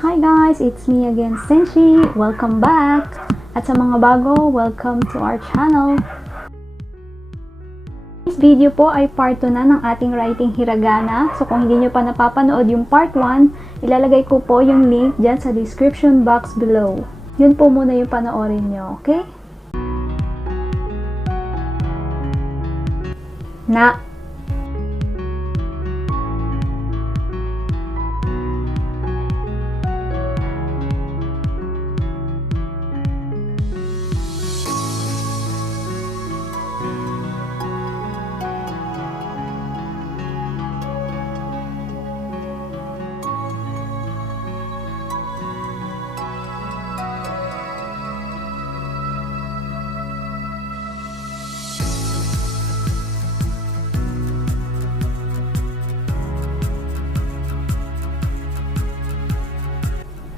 Hi guys, it's me again, Senshi. Welcome back! At sa mga bago, welcome to our channel. This video po ay part 2 na ng ating writing hiragana. So kung hindi nyo pa napapanood yung part 1, ilalagay ko po yung link dyan sa description box below. Yun po muna yung panoorin nyo, okay? Na.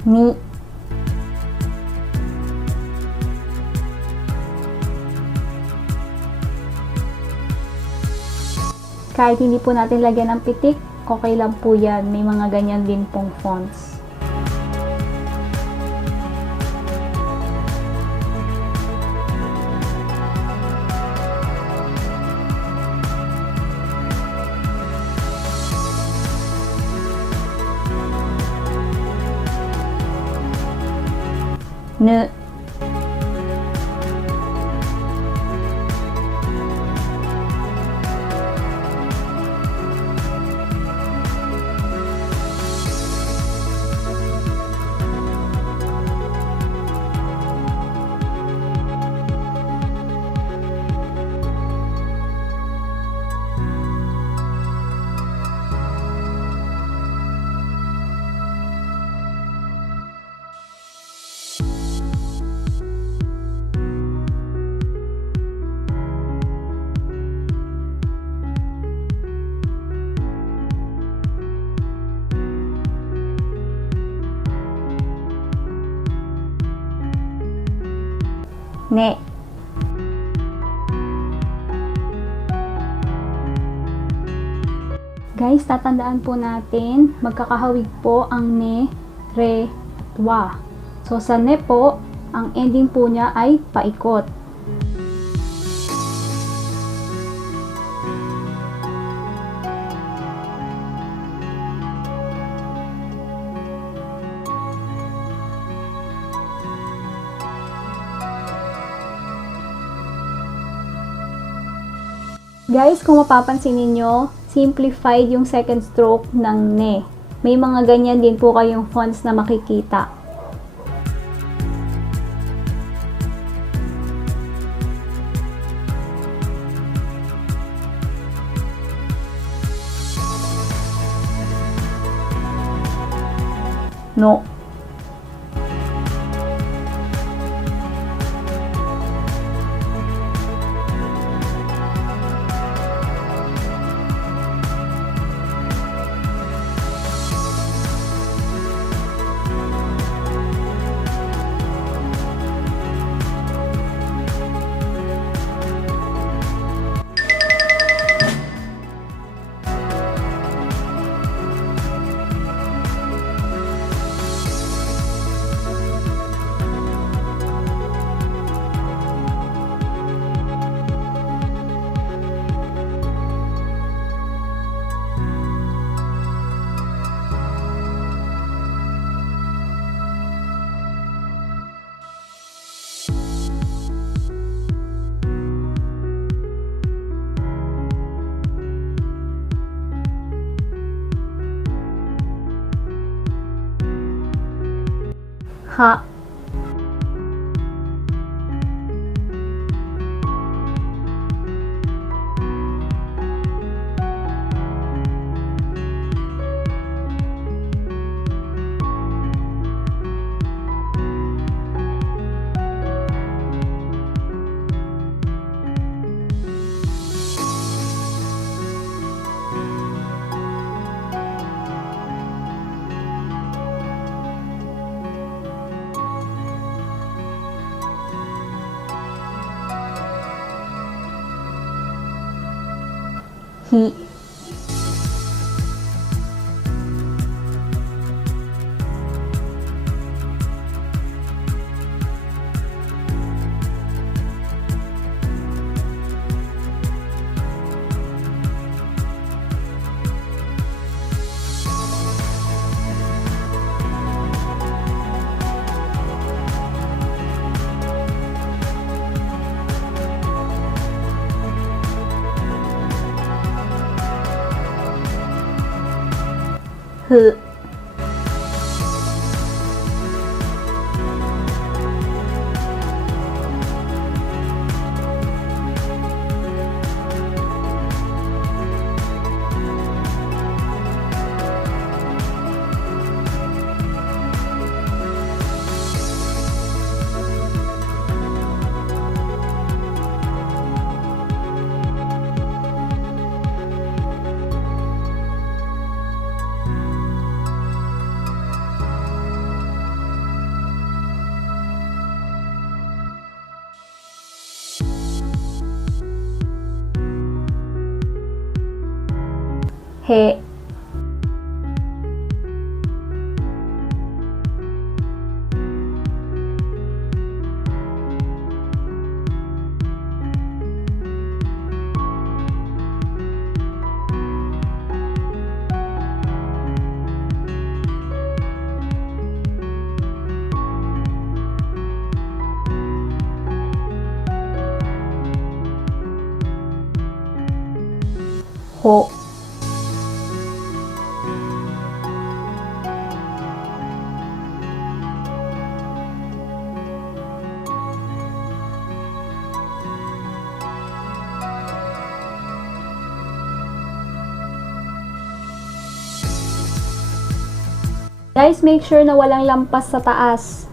Ni. Kahit hindi po natin lagyan ng pitik, okay lang po yan. May mga ganyan din pong fonts. Ne. Ne. Guys, tatandaan po natin, magkakahawig po ang ne, re, wa. So, sa ne po, ang ending po niya ay paikot. Guys, kung mapapansin ninyo, simplified yung second stroke ng ne. May mga ganyan din po kayong fonts na makikita. No. Ha. Hi. ふ へ ho. Guys, make sure na walang lampas sa taas.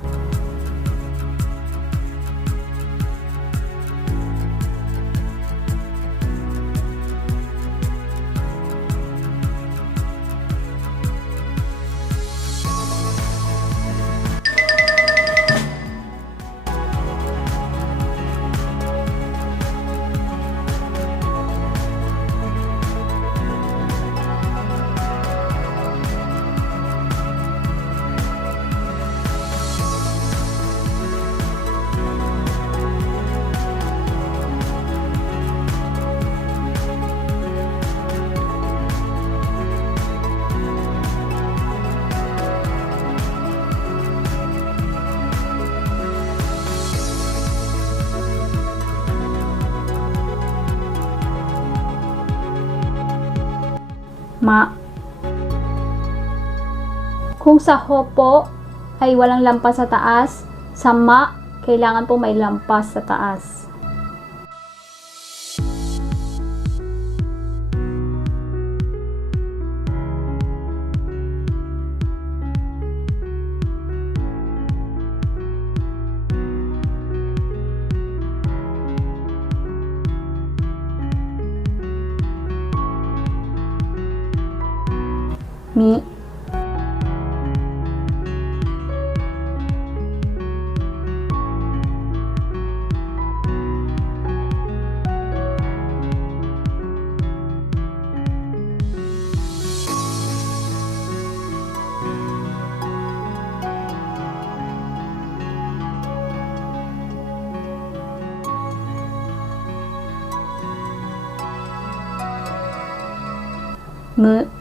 Ma. Kung sa ho po ay walang lampas sa taas, sa ma, kailangan po may lampas sa taas. Mi. Mu.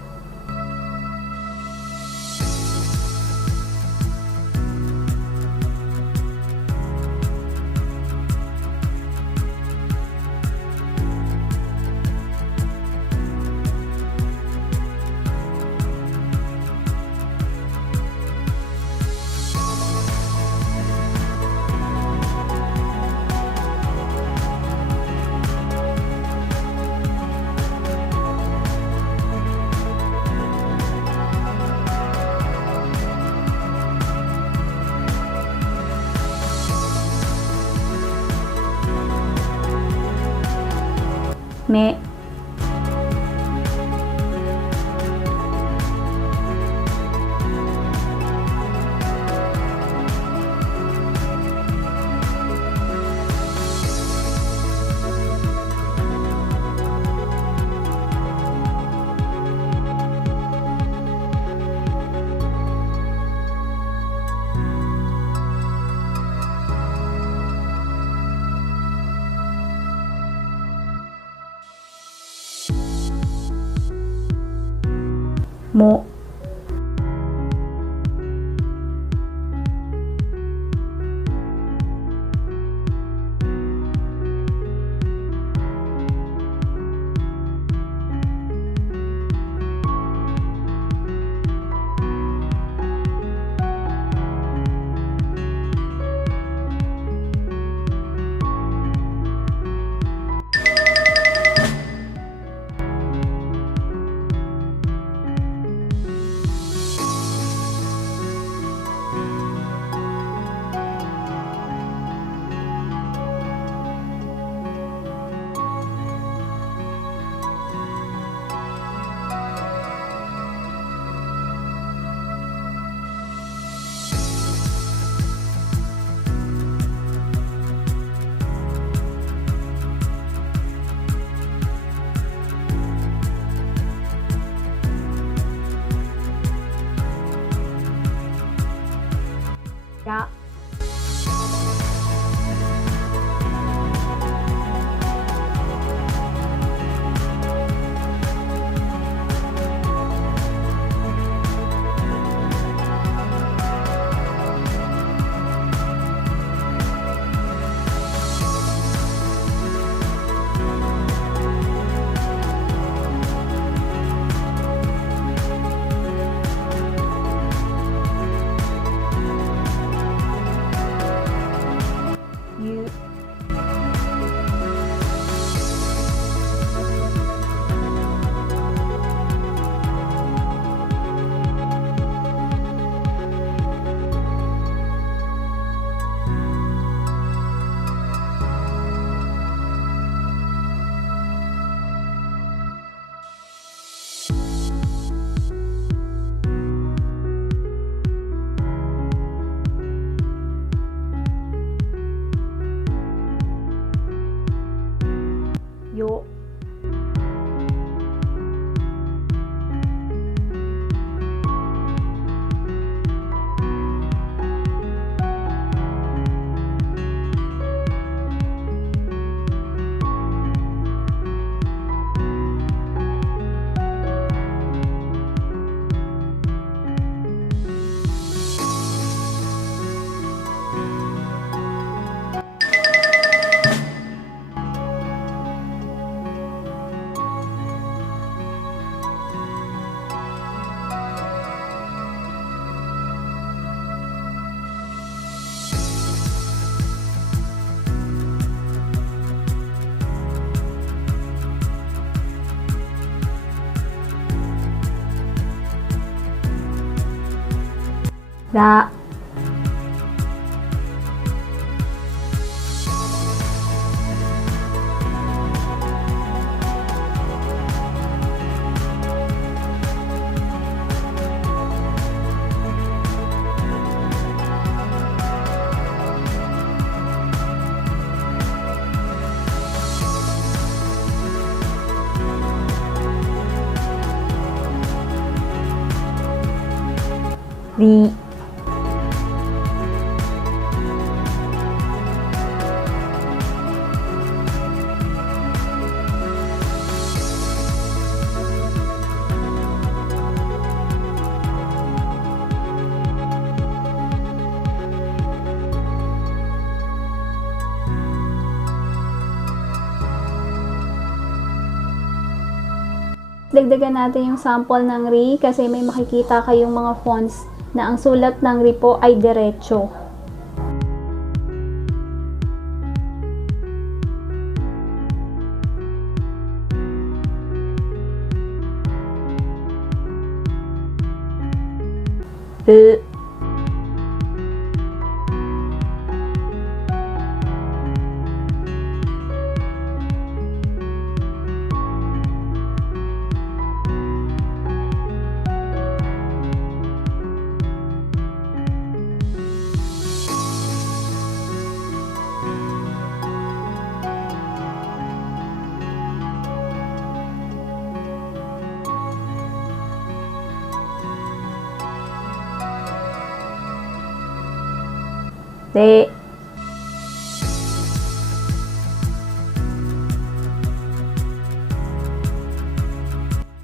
Me. Mo. Ra. Ri. Dagdagan natin yung sample ng ri kasi may makikita kayong mga fonts na ang sulat ng ri po ay diretso. L. Re.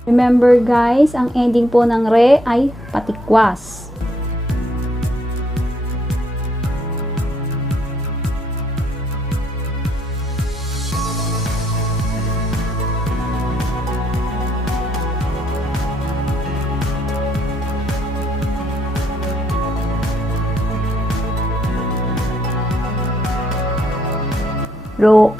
Remember guys, ang ending po ng re ay patikwas. Ro.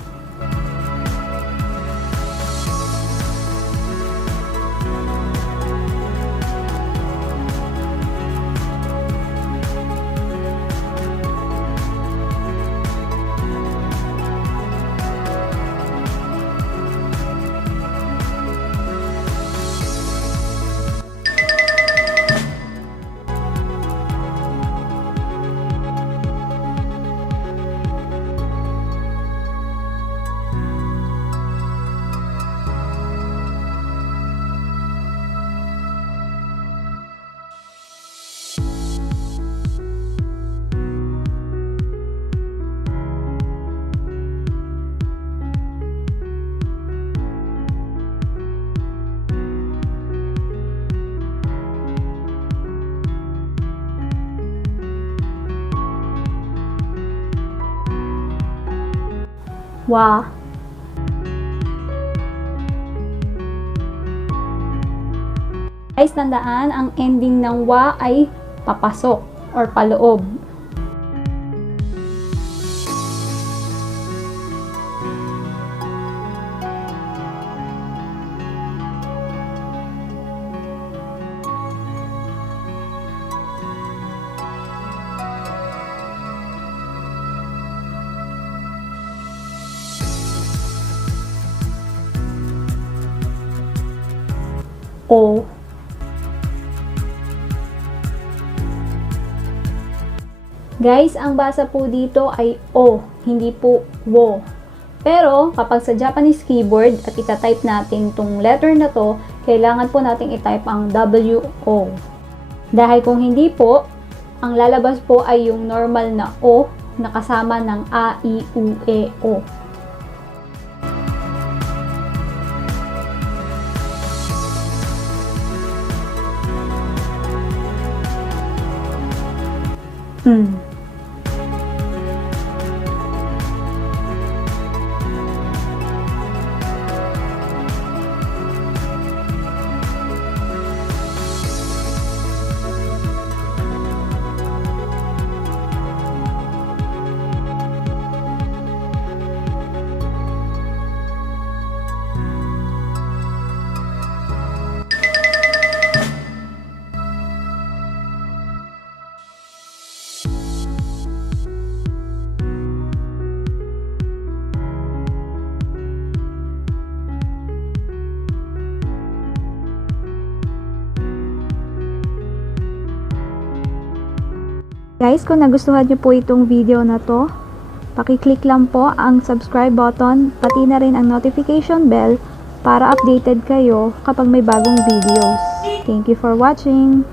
Wa. Guys, tandaan, ang ending ng wa ay papasok or paloob. O. Guys, ang basa po dito ay O, hindi po wo. Pero, kapag sa Japanese keyboard at itatype natin itong letter na to, kailangan po nating itype ang W-O. Dahil kung hindi po, ang lalabas po ay yung normal na O na kasama ng A, I, U, E, O. Guys, kung nagustuhan nyo po itong video na to, paki-click lang po ang subscribe button, pati na rin ang notification bell para updated kayo kapag may bagong videos. Thank you for watching!